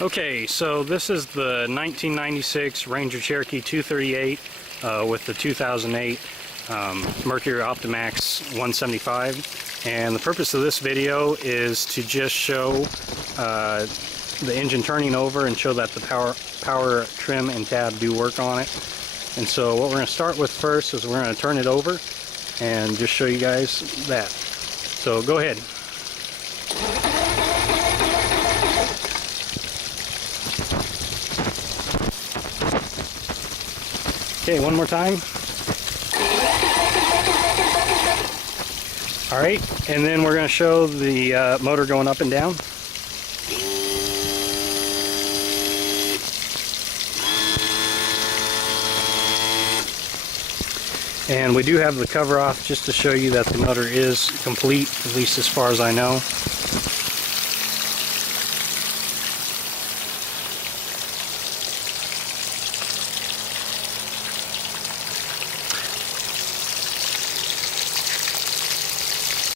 Okay, so this is the 1996 Ranger Cherokee 238 with the 2008 Mercury Optimax 175, and the purpose of this video is to just show the engine turning over and show that the power trim and tab do work on it. And so what we're going to start with first is we're going to turn it over and just show you guys that. So go ahead. Okay, one more time. Alright, and then we're going to show the motor going up and down. And we do have the cover off just to show you that the motor is complete, at least as far as I know.